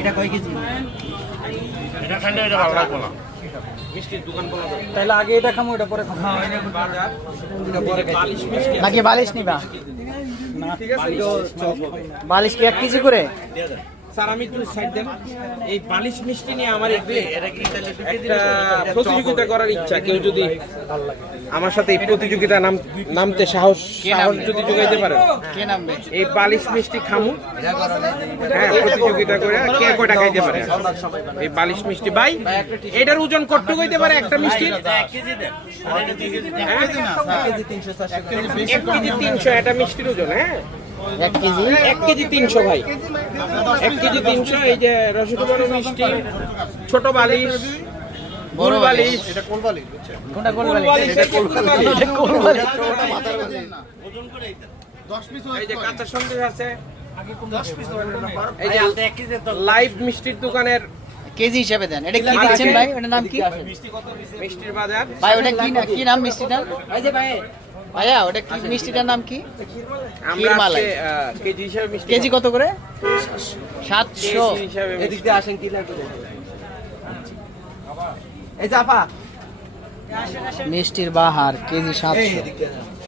এটা কয় কেজি? এটা খাইলে এটা ভালো লাগবে না। মিষ্টির দোকান বলা যায়। তাহলে আগে এটা খামো, এটা পরে খামো। বাজার এটা পরে বালিশ মিষ্টি নাকি বালিশ নিবা? না, ঠিক আছে চপ হবে। বালিশ কি 1 কেজি করে? স্যার আমি একটু সাইড দেন। এই বালিশ মিষ্টি নিয়ে আমার একটু একটা প্রতিযোগিতা করার ইচ্ছা। কেউ যদি আমার সাথে এই প্রতিযোগিতা নামতে সাহস যদি যোগাইতে পারেন, কে নামবে? এই বালিশ মিষ্টি খামু, হ্যাঁ প্রতিযোগিতা করে কে কয়টা খাইতে পারে এই বালিশ মিষ্টি। ভাই এটার ওজন কতটুকু হইতে পারে একটা মিষ্টি? 1 কেজি দেন। 1 কেজি 300 এটা মিষ্টির ওজন। হ্যাঁ 1 কেজি 1 কেজি 300 ভাই, 1 কেজি 300। এই যে রসগোল্লা মিষ্টি, ছোট বালিশ, বড় বালিশ, কোনটা কোন ফুল বালিশ? বালিশ, এটা কোন বালিশ? এই যে কাঁচা সন্দেশ আছে, এই যে লাইভ মিষ্টির দোকানের কেজি হিসাবে দেন। এটা কি দিচ্ছেন ভাই? ওটার নাম কি? মিষ্টির বাজার। ভাই ওটা কি না, কি নাম মিষ্টিটার? ভাইয়া ওটা কি মিষ্টিটার নাম কি? আমরা মালাই। আজকে, কেজি হিসাবে মিষ্টি কেজি কত করে? 700। কেজি হিসাবে এদিক দিয়ে আসেন, কি লাগবে? এই যে আপা, মিষ্টির বাহার কেজি 700। এদিক দিয়ে আসেন।